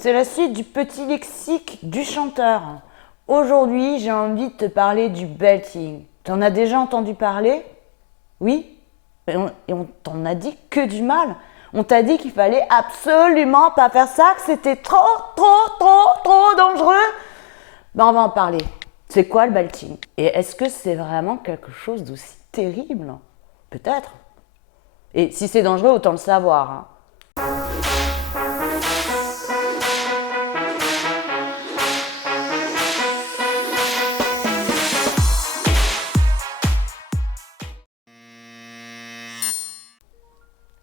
C'est la suite du petit lexique du chanteur. Aujourd'hui, j'ai envie de te parler du belting. T'en as déjà entendu parler? Oui? Et on t'en a dit que du mal. On t'a dit qu'il fallait absolument pas faire ça, que c'était trop, trop, trop, trop dangereux. Ben, on va en parler. C'est quoi le belting? Et est-ce que c'est vraiment quelque chose d'aussi terrible? Peut-être. Et si c'est dangereux, autant le savoir, hein.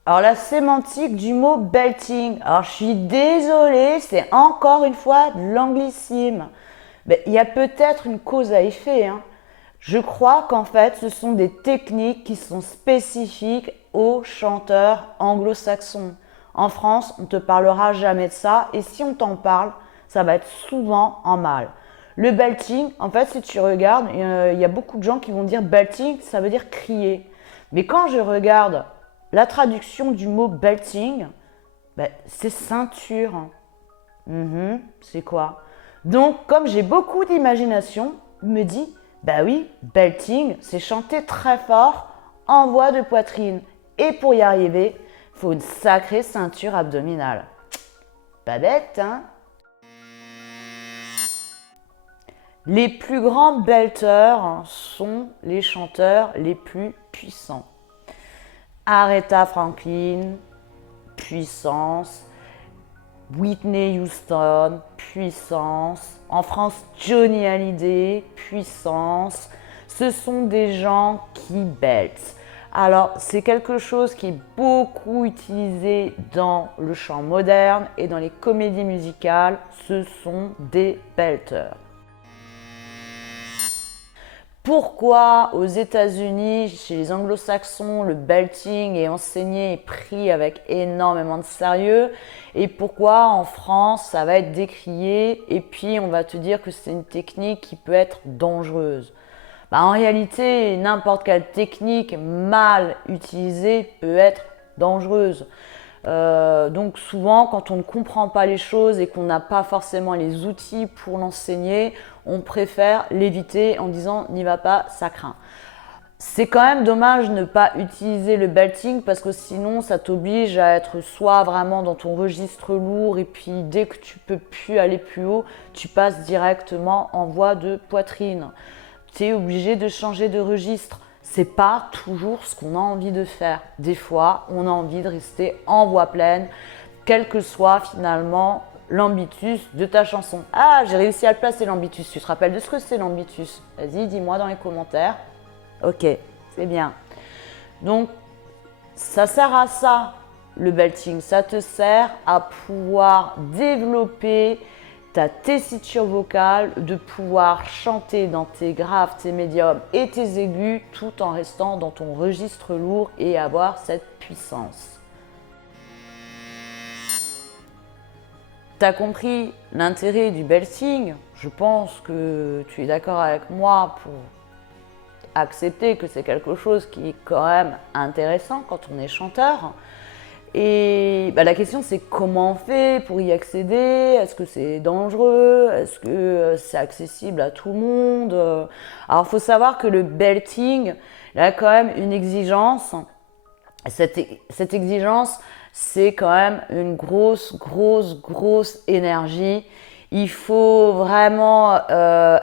Alors la sémantique du mot belting. Alors je suis désolée, c'est encore une fois de l'anglicisme. Mais il y a peut-être une cause à effet, hein. Je crois qu'en fait ce sont des techniques qui sont spécifiques aux chanteurs anglo-saxons. En France, on ne te parlera jamais de ça et si on t'en parle, ça va être souvent en mal. Le belting, en fait, si tu regardes, il y a beaucoup de gens qui vont dire belting, ça veut dire crier. Mais quand je regarde la traduction du mot belting, ben, c'est ceinture. C'est quoi? Donc, comme j'ai beaucoup d'imagination, je me dis, bah oui, belting, c'est chanter très fort en voix de poitrine. Et pour y arriver, il faut une sacrée ceinture abdominale. Pas bête, hein? Les plus grands belteurs sont les chanteurs les plus puissants. Aretha Franklin, puissance. Whitney Houston, puissance. En France, Johnny Hallyday, puissance. Ce sont des gens qui beltent. Alors, c'est quelque chose qui est beaucoup utilisé dans le chant moderne et dans les comédies musicales. Ce sont des belteurs. Pourquoi aux États-Unis, chez les anglo-saxons, le belting est enseigné et pris avec énormément de sérieux et pourquoi en France ça va être décrié et puis on va te dire que c'est une technique qui peut être dangereuse. En réalité, n'importe quelle technique mal utilisée peut être dangereuse. Donc souvent, quand on ne comprend pas les choses et qu'on n'a pas forcément les outils pour l'enseigner, on préfère l'éviter en disant n'y va pas, ça craint. C'est quand même dommage de ne pas utiliser le belting parce que sinon ça t'oblige à être soit vraiment dans ton registre lourd et puis dès que tu peux plus aller plus haut, tu passes directement en voix de poitrine. Tu es obligé de changer de registre. C'est pas toujours ce qu'on a envie de faire. Des fois, on a envie de rester en voix pleine, quel que soit finalement l'ambitus de ta chanson. Ah, j'ai réussi à le placer l'ambitus. Tu te rappelles de ce que c'est l'ambitus? Vas-y, dis-moi dans les commentaires. Ok, c'est bien. Donc, ça sert à ça, le belting. Ça te sert à pouvoir développer ta tessiture vocale, de pouvoir chanter dans tes graves, tes médiums et tes aigus tout en restant dans ton registre lourd et avoir cette puissance. T'as compris l'intérêt du belting? Je pense que tu es d'accord avec moi pour accepter que c'est quelque chose qui est quand même intéressant quand on est chanteur. Et la question c'est comment on fait pour y accéder? Est-ce que c'est dangereux? Est-ce que c'est accessible à tout le monde? Alors il faut savoir que le belting, il a quand même une exigence. Cette exigence, c'est quand même une grosse, grosse, grosse énergie. Il faut vraiment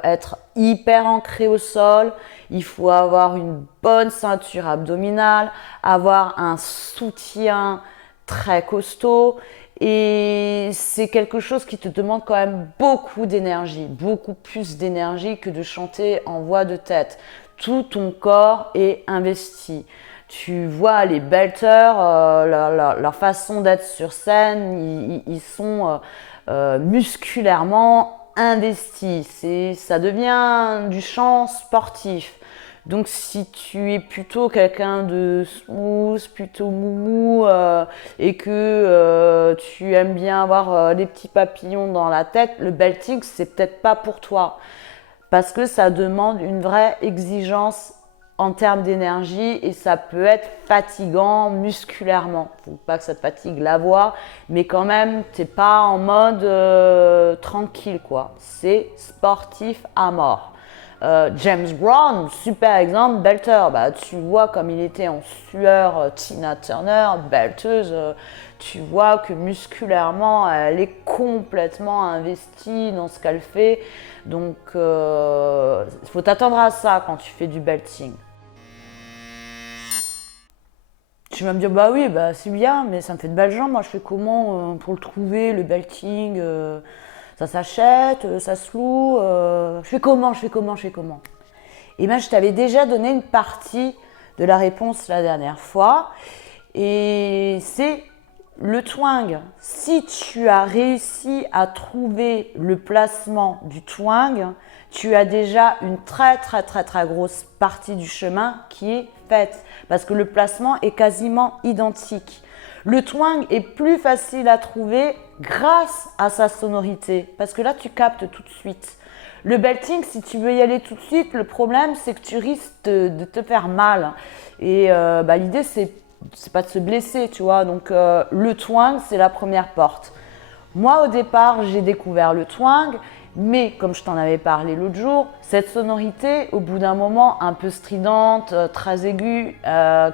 être hyper ancré au sol. Il faut avoir une bonne ceinture abdominale, avoir un soutien très costaud et c'est quelque chose qui te demande quand même beaucoup d'énergie, beaucoup plus d'énergie que de chanter en voix de tête. Tout ton corps est investi. Tu vois les belteurs, leur façon d'être sur scène, ils sont musculairement investis. Ça devient du chant sportif. Donc si tu es plutôt quelqu'un de smooth, plutôt moumou et que tu aimes bien avoir les petits papillons dans la tête, le belting c'est peut-être pas pour toi parce que ça demande une vraie exigence en termes d'énergie et ça peut être fatigant musculairement. Faut pas que ça te fatigue la voix, mais quand même, t'es pas en mode tranquille quoi. C'est sportif à mort. James Brown, super exemple, belter. Bah, tu vois comme il était en sueur, Tina Turner, belteuse. Tu vois que musculairement, elle est complètement investie dans ce qu'elle fait. Donc, il faut t'attendre à ça quand tu fais du belting. Tu vas me dire, bah oui, bah c'est bien, mais ça me fait de belles jambes. Moi, je fais comment pour le trouver, le belting ça s'achète, ça se loue. Je fais comment. Et bien, je t'avais déjà donné une partie de la réponse la dernière fois. Et c'est le twang. Si tu as réussi à trouver le placement du twang, tu as déjà une très grosse partie du chemin qui est faite. Parce que le placement est quasiment identique. Le twang est plus facile à trouver grâce à sa sonorité. Parce que là, tu captes tout de suite. Le belting, si tu veux y aller tout de suite, le problème, c'est que tu risques de te faire mal. Et l'idée, c'est pas de se blesser, tu vois. Donc, le twang, c'est la première porte. Moi, au départ, j'ai découvert le twang, mais comme je t'en avais parlé l'autre jour, cette sonorité, au bout d'un moment, un peu stridente, très aiguë,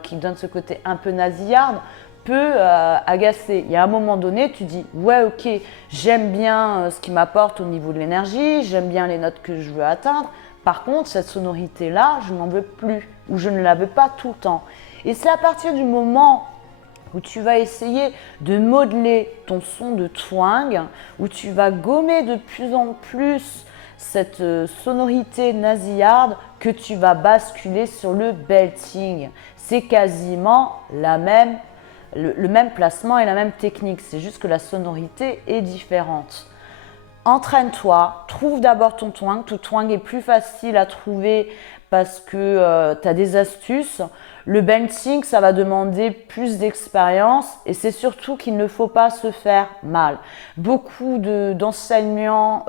qui donne ce côté un peu nasillarde, peut agacer. Il y a un moment donné, tu dis ouais, ok, j'aime bien ce qui m'apporte au niveau de l'énergie, j'aime bien les notes que je veux atteindre. Par contre, cette sonorité-là, je n'en veux plus ou je ne la veux pas tout le temps. Et c'est à partir du moment où tu vas essayer de modeler ton son de twang, où tu vas gommer de plus en plus cette sonorité nasillarde que tu vas basculer sur le belting. C'est quasiment le même placement et la même technique, c'est juste que la sonorité est différente. Entraîne-toi, trouve d'abord ton twang. Ton twang est plus facile à trouver parce que tu as des astuces. Le belting, ça va demander plus d'expérience et c'est surtout qu'il ne faut pas se faire mal. Beaucoup d'enseignants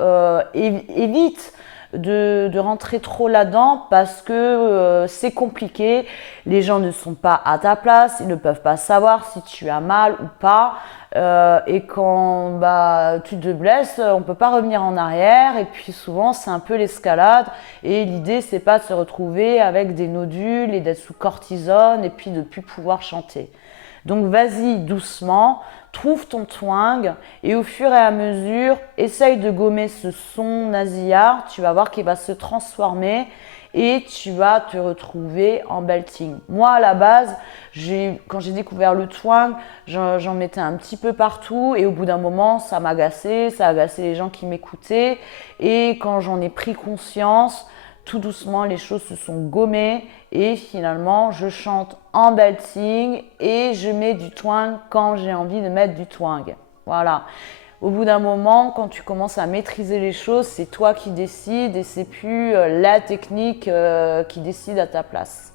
évitent de rentrer trop là-dedans parce que c'est compliqué. Les gens ne sont pas à ta place, ils ne peuvent pas savoir si tu as mal ou pas. Et quand tu te blesses, on ne peut pas revenir en arrière et puis souvent c'est un peu l'escalade et l'idée c'est pas de se retrouver avec des nodules et d'être sous cortisone et puis de ne plus pouvoir chanter. Donc vas-y doucement, trouve ton twang et au fur et à mesure, essaye de gommer ce son nasillard, tu vas voir qu'il va se transformer et tu vas te retrouver en belting. Moi à la base, quand j'ai découvert le twang, j'en mettais un petit peu partout et au bout d'un moment ça m'agaçait, ça agaçait les gens qui m'écoutaient et quand j'en ai pris conscience, tout doucement les choses se sont gommées et finalement je chante en belting et je mets du twang quand j'ai envie de mettre du twang. Voilà. Au bout d'un moment, quand tu commences à maîtriser les choses, c'est toi qui décides et c'est plus la technique qui décide à ta place.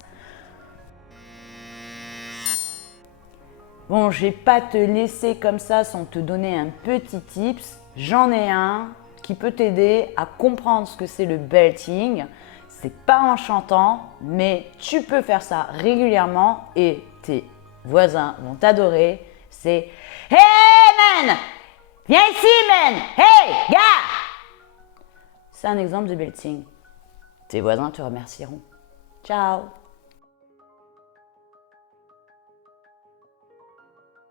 Bon, je vais pas te laisser comme ça sans te donner un petit tips. J'en ai un qui peut t'aider à comprendre ce que c'est le belting. C'est pas en chantant, mais tu peux faire ça régulièrement et tes voisins vont t'adorer. C'est Hey man! Viens ici, man! Hey, gars! C'est un exemple de belting. Tes voisins te remercieront. Ciao!